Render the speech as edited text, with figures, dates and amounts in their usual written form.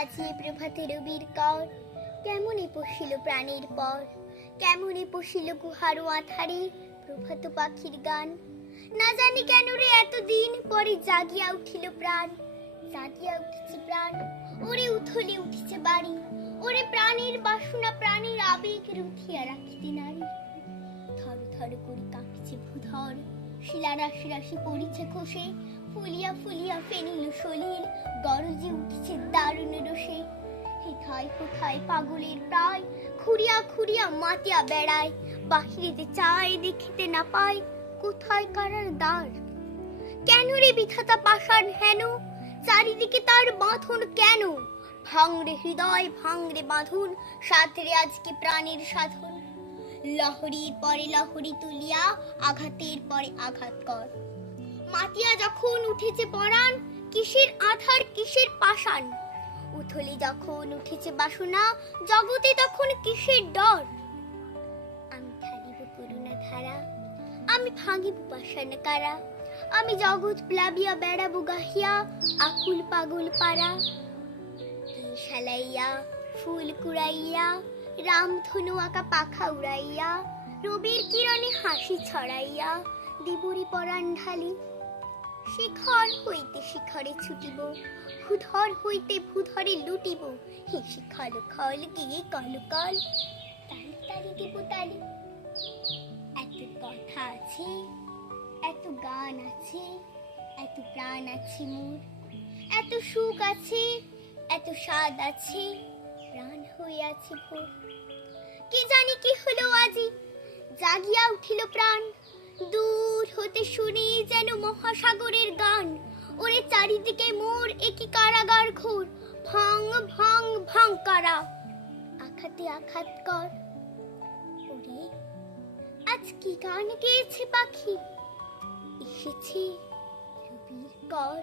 আজি প্রভাতে রবির কর, কেমনে পশিল প্রাণের পর, কেমনে পশিল গুহারো আধারে প্রভাত পাখির গান। না জানি কেন রে এতদিন পরে জাগিয়া উঠিল প্রাণ, জাগিয়া উঠেছে প্রাণ, ওরে উথলে উঠেছে বাড়ি, ওরে প্রাণের বাসনা প্রাণের আবেগ রুথিয়া রাখিতে নারী। থর থর করি কাঁপিছে ভূধর, শিলা রাশি রাশি পড়িছে খসে, ফুলিয়া ফুলিয়া ফেনিল সলিল, গরজে উঠেছে দারুণ রোষে। হেথায় কোথায় পাগলের প্রায়, খুঁড়িয়া খুঁড়িয়া মাতিয়া বেড়ায়, বাহিরেতে চায় দেখিতে না পায় কোথায় কারার দ্বার। কেন রে বিধাতা পাষাণ হেন, চারিদিকে তার বাঁধন কেন? ভাঙরে হৃদয় ভাঙরে বাঁধন, সাধরে আজকে প্রাণের সাধন। লহরীর পরে লহরী তুলিয়া আঘাতের পরে আঘাত কর। মাতিয়া যখন উঠেছে পরাণ, কিসের আধার কিসের পাষাণ। উথলে যখন উঠেছে বাসনা, জগতে তখন কিসের ডর। আমি ঢালিব করুণা ধারা, আমি ভাঙিব পাষাণ কারা, আমি জগৎ প্লাবিয়া বেড়াবো গাহিয়া আকুল পাগল পারা। শালাইয়া ফুল কুড়াইয়া, রামধনু আঁকা পাখা উড়াইয়া, রবির কিরণে হাসি ছড়াইয়া দিবরি পরাণ ঢালি। শিখর হইতে শিখরে ছুটিব, ভূধর হইতে ভূধরে লুটিব, হেসে খল খল গিয়ে কল কল, তালি তালি দেব তালি। এত কথা আছে, এত গান আছে, এত প্রাণ আছে মোর, এত সুখ আছে, এত স্বাদ আছে, প্রাণ হয়ে আছে ভোর। কি জানি কি হলো আজি, জাগিয়া উঠিল প্রাণ, দূর হতে শুনি যেন মহাসাগরের গান। ওরে চারিদিকে মোর একই কারাগার ঘোর, ভাঙ ভাঙ ভাঙ কারা, আঘাতে আঘাত কর। ওরে আজ কি গান গেয়েছে পাখি, এসেছে রবির কর।